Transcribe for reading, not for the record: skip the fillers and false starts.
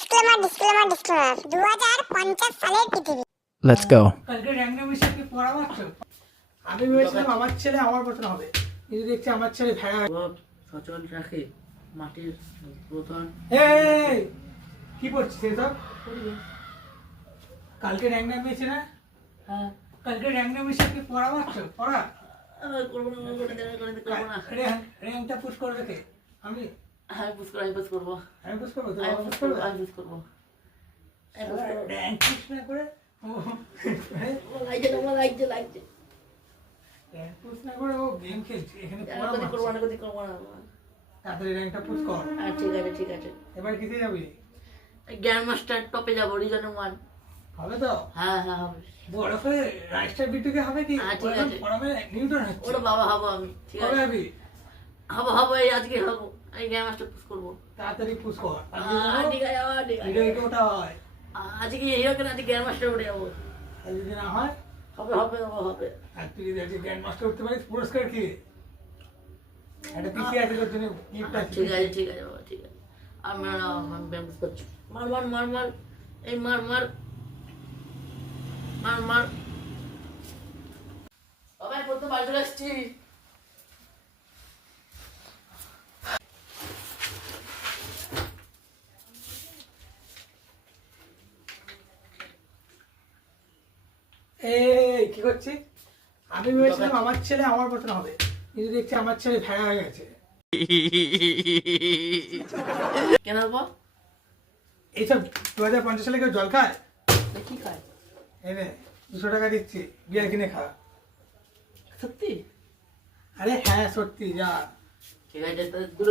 Disclaimer 2050 সালের পৃথিবী। Let's go. কালকে র্যাঙ্গা মিশে কি পড়া মারছ? আমি ভেবেছিলাম আমার ছেলে আমার মতন হবে, কিন্তু দেখছি আমার ছেলে ভেড়া। সচল রাখে মাটির প্রধান। এই কি করছিস এসব? কালকে র্যাঙ্গা মিশে না? হ্যাঁ কালকে র্যাঙ্গা মিশে কি পড়া মারছ? পড়া করবো না, করবো না। র্যাঙ্কটা পুশ করবে কে? আমি আমি পুশ করবো, আমি পুশ করবো, আমি পুশ করবো তো? আমি পুশ পুশ করবো? করবো, আমি পুশ করবো। র্যাঙ্ক পুশ না করে লাগছে লাগছে। র্যাঙ্ক পুশ না করে ও গেম খেলছে, এখানে পড়া করবো না, মারছে। করবো না। তাড়াতাড়ি র্যাঙ্কটা পুশ কর। ঠিক আছে ঠিক আছে। এবার কিসে যাবি? গ্র্যান্ড মাস্টার টপে যাবো, রিজনে 1। হবে তো? হ্যাঁ হ্যাঁ হবে। বড় করে রাইস্টার বিটুকে হবে কি? হ্যাঁ, ঠিক আছে। পড়াবে নিউটন হচ্ছে। ওটা বাবা হবো আমি, ঠিক কবে আছে। হবি? হবো এই আজকে হবো, এই গ্র্যান্ড মাস্টার পুশ করবো। তাড়াতাড়ি পুশ কর। ঠিক আছে ঠিক ভিডিও আছে। ওটা হয়। আজকে হিরো কেন, আজকে গ্র্যান্ড মাস্টার উঠে যাবো। আর যদি না হয়, হবে হবে হবে হবে। আর তুই যদি আজকে গ্র্যান্ড মাস্টার উঠতে পারিস, পুরস্কার কি? একটা পিসি আছে তোর জন্য, গিফট আছে। ঠিক আছে ঠিক আছে বাবা, ঠিক আছে। আমি ব্যায়াম করছি। মার মার মার মার, এই মার মার মার মার। বাবা আমি পড়তে বাড়ি চলে আসছি। এই কি করছিস? আমি ভেবেছিলাম আমার ছেলে আমার মতন হবে, কিন্তু দেখছি আমার ছেলে ভেড়া হয়ে গেছে। কেন বাবা? এইসব 2050 সালে কেউ জল খায়? কি খায়? এনে 200 টাকা দিচ্ছি, বিয়ার কিনে খা। সত্যি? আরে হ্যাঁ সত্যি, যা। ঠিক আছে, তাহলে দুটো